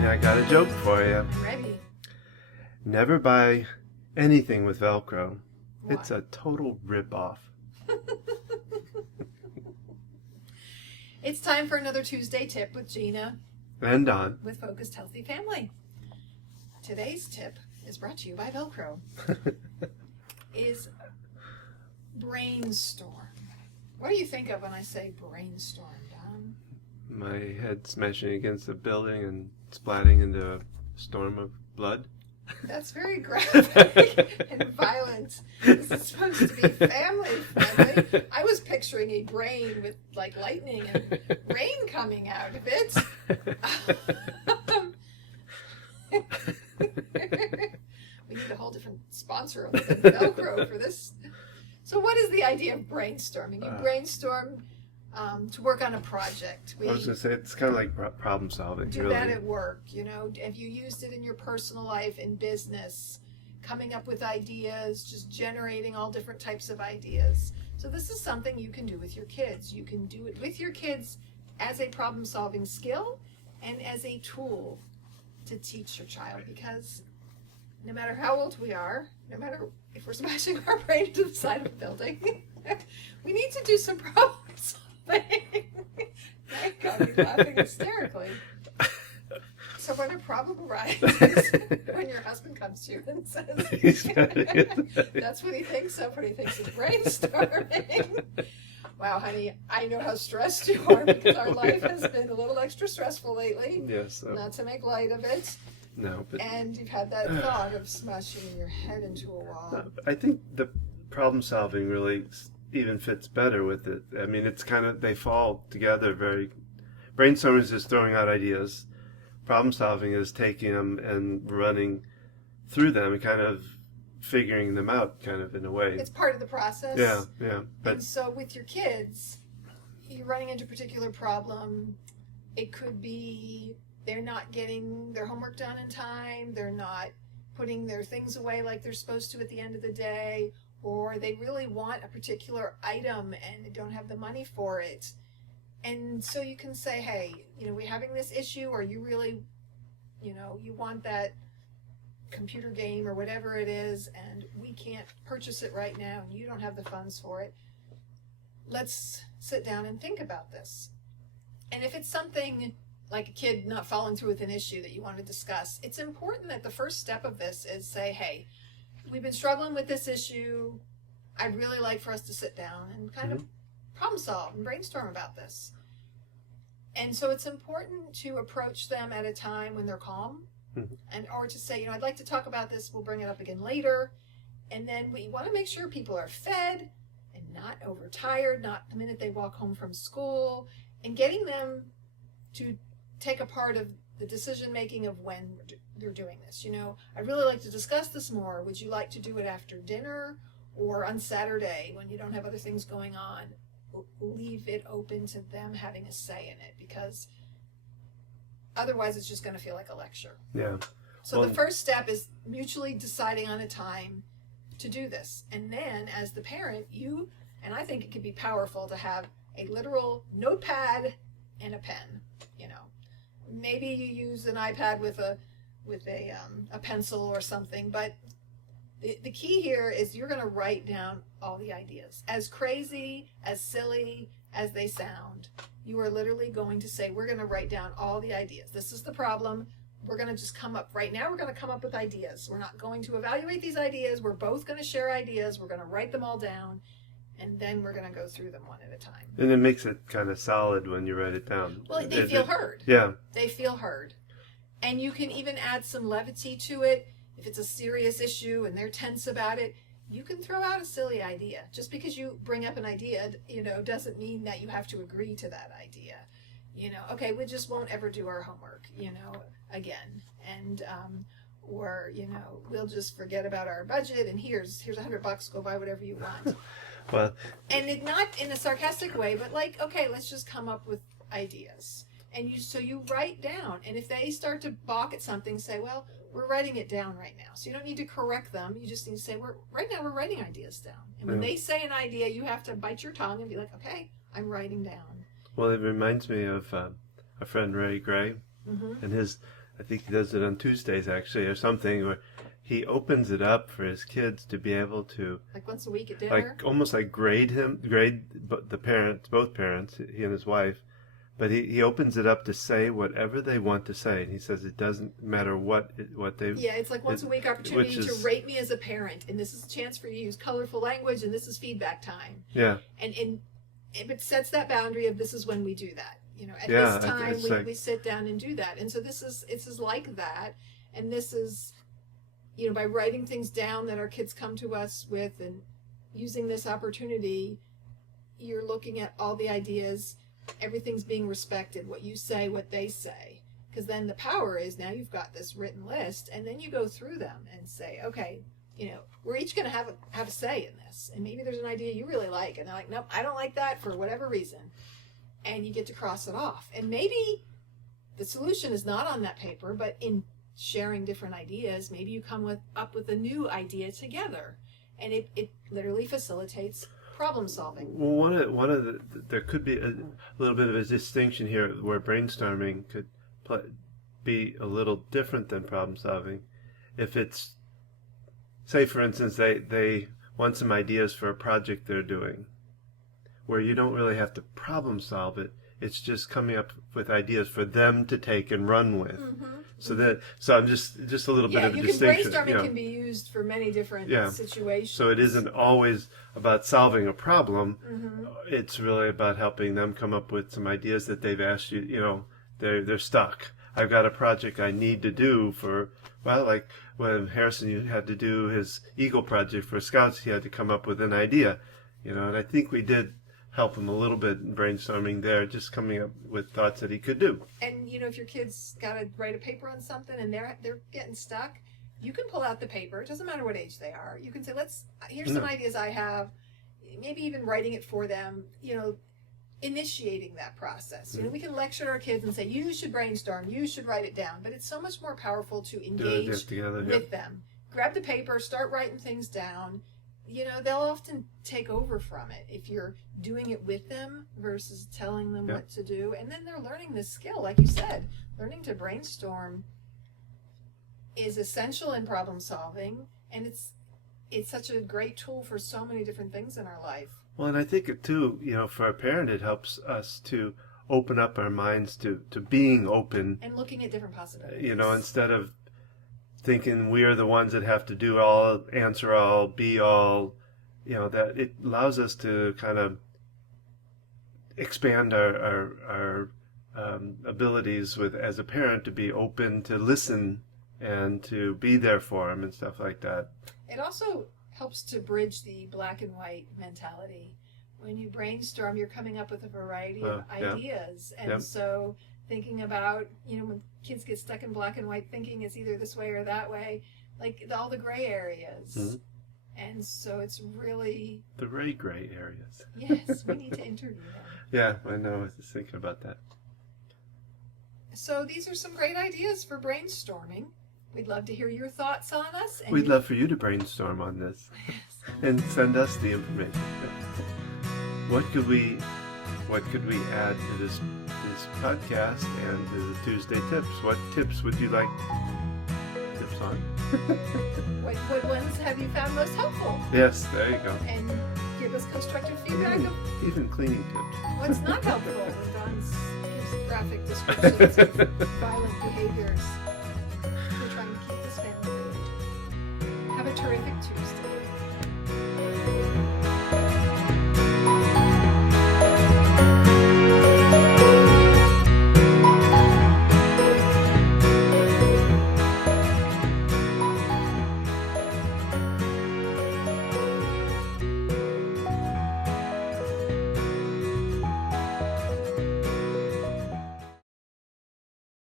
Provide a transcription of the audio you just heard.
Gina, I got a joke for you. Ready. Never buy anything with Velcro. Why? It's a total rip-off. It's time for another Tuesday tip with Gina And Don. with Focused Healthy Family. Today's tip is brought to you by Velcro. Is brainstorm. What do you think of when I say brainstorm, Don? My head smashing against a building and splatting into a storm of blood. That's very graphic and violent. This is supposed to be family friendly. I was picturing a brain with like lightning and rain coming out of it. We need a whole different sponsor other than Velcro for this. So what is the idea of brainstorming? You brainstorm to work on a project. I was going to say, it's kind of like problem solving. Do really. that at work, you know. Have you used it in your personal life, in business, coming up with ideas, just generating all different types of ideas? So this is something you can do with your kids. You can do it with your kids as a problem solving skill and as a tool to teach your child, because no matter how old we are, no matter if we're smashing our brain into the side of a building, we need to do some problem solving. Thank God, you're laughing hysterically. So when a problem arises, when your husband comes to you and says, that's what he thinks of when he thinks of brainstorming. Wow, honey, I know how stressed you are because our life has been a little extra stressful lately. Yes. Not to make light of it. No, but And you've had that thought of smashing your head into a wall. I think the problem solving really even fits better with it. I mean, it's kind of, they fall together very. Brainstorming is just throwing out ideas. Problem solving is taking them and running through them and kind of figuring them out, kind of in a way. It's part of the process. Yeah. But And so with your kids, you're running into a particular problem. It could be they're not getting their homework done in time. They're not putting their things away like they're supposed to at the end of the day. Or they really want a particular item and they don't have the money for it. And so you can say, hey, you know, we're having this issue, or you really, you know, you want that computer game or whatever it is, and we can't purchase it right now, and you don't have the funds for it. Let's sit down and think about this. And if it's something like a kid not following through with an issue that you want to discuss, it's important that the first step of this is say, hey, we've been struggling with this issue. I'd really like for us to sit down and kind of problem solve and brainstorm about this. And so it's important to approach them at a time when they're calm, and or to say, you know, I'd like to talk about this. We'll bring it up again later. And then we want to make sure people are fed and not overtired, not the minute they walk home from school, and getting them to take a part of the decision making of when they're doing this. You know, I'd really like to discuss this more. Would you like to do it after dinner or on Saturday when you don't have other things going on? Leave it open to them having a say in it, because otherwise it's just going to feel like a lecture. yeah. So the first step is mutually deciding on a time to do this. And then as the parent, and I think it could be powerful to have a literal notepad and a pen. You know, maybe you use an iPad with a pencil or something, but the key here is you're going to write down all the ideas. As crazy, as silly as they sound, you are literally going to say, we're going to write down all the ideas. This is the problem. We're going to just come up right now. We're going to come up with ideas. We're not going to evaluate these ideas. We're both going to share ideas. We're going to write them all down, and then we're going to go through them one at a time. And it makes it kind of solid when you write it down. Well, they feel heard. Yeah. They feel heard. And you can even add some levity to it. If it's a serious issue and they're tense about it, you can throw out a silly idea. Just because you bring up an idea, you know, doesn't mean that you have to agree to that idea. You know, okay, we just won't ever do our homework, you know, again. And, or, you know, we'll just forget about our budget and here's $100, go buy whatever you want. Well, And it not in a sarcastic way, but like, okay, let's just come up with ideas. And you write down, and if they start to balk at something, say, well, we're writing it down right now. So you don't need to correct them. You just need to say, right now we're writing ideas down. And when they say an idea, you have to bite your tongue and be like, okay, I'm writing down. Well, it reminds me of a friend, Ray Gray, and his I think he does it on Tuesdays actually or something, where he opens it up for his kids to be able to, Like once a week at dinner? like almost like grade the parents, both parents, he and his wife. But he opens it up to say whatever they want to say, and he says it doesn't matter what they. Yeah, it's like once a week opportunity which to is- rate me as a parent, and this is a chance for you to use colorful language, and this is feedback time. Yeah, And it sets that boundary of this is when we do that. You know, at Yeah, this time it's like- we sit down and do that. And so this is like that, and this is, you know, by writing things down that our kids come to us with, and using this opportunity, you're looking at all the ideas. Everything's being respected, what you say, what they say, because then the power is now you've got this written list, and then you go through them and say, okay, you know, we're each going to have a say in this, and maybe there's an idea you really like, and they're like, nope, I don't like that for whatever reason, and you get to cross it off. And maybe the solution is not on that paper, but in sharing different ideas, maybe you come up with a new idea together, and it literally facilitates problem solving. well, one of the there could be a little bit of a distinction here where brainstorming could be a little different than problem solving. If it's, say for instance, they want some ideas for a project they're doing, where you don't really have to problem solve it. It's just coming up with ideas for them to take and run with. So I'm just a little bit of a distinction. Brainstorming can be used for many different situations. So it isn't always about solving a problem. It's really about helping them come up with some ideas that they've asked you. You know, they're stuck. I've got a project I need to do for, well, like when Harrison had to do his Eagle project for Scouts, he had to come up with an idea. You know, and I think we did help him a little bit in brainstorming there, just coming up with thoughts that he could do. And you know, if your kids got to write a paper on something and they're getting stuck, you can pull out the paper. It doesn't matter what age they are. You can say, here's some ideas I have. Maybe even writing it for them. You know, initiating that process. You know, we can lecture our kids and say, you should brainstorm, you should write it down. But it's so much more powerful to engage together, with them. Grab the paper, start writing things down. You know, they'll often take over from it if you're doing it with them versus telling them what to do. And then they're learning this skill, like you said. Learning to brainstorm is essential in problem solving, and it's such a great tool for so many different things in our life. Well, and I think it too, you know, for a parent, it helps us to open up our minds to being open. And looking at different possibilities. You know, instead of thinking we are the ones that have to do all, answer all, be all, you know, that it allows us to kind of expand our abilities with as a parent to be open to listen and to be there for them and stuff like that. It also helps to bridge the black and white mentality. When you brainstorm, you're coming up with a variety of ideas. And so thinking about, you know, when kids get stuck in black and white thinking it's either this way or that way, like all the gray areas. And so it's really... The very gray areas. Yes, we need to interview them. Yeah, I know. I was just thinking about that. So these are some great ideas for brainstorming. We'd love to hear your thoughts on us. And We'd love for you to brainstorm on this and send us the information. What could we add to this podcast and to the Tuesday tips? What tips would you like tips on? What ones have you found most helpful? Yes, there you go. And give us constructive feedback of Even cleaning tips. what's not helpful. When Don gives graphic descriptions of violent behaviors. We're trying to keep this family. Have a terrific Tuesday.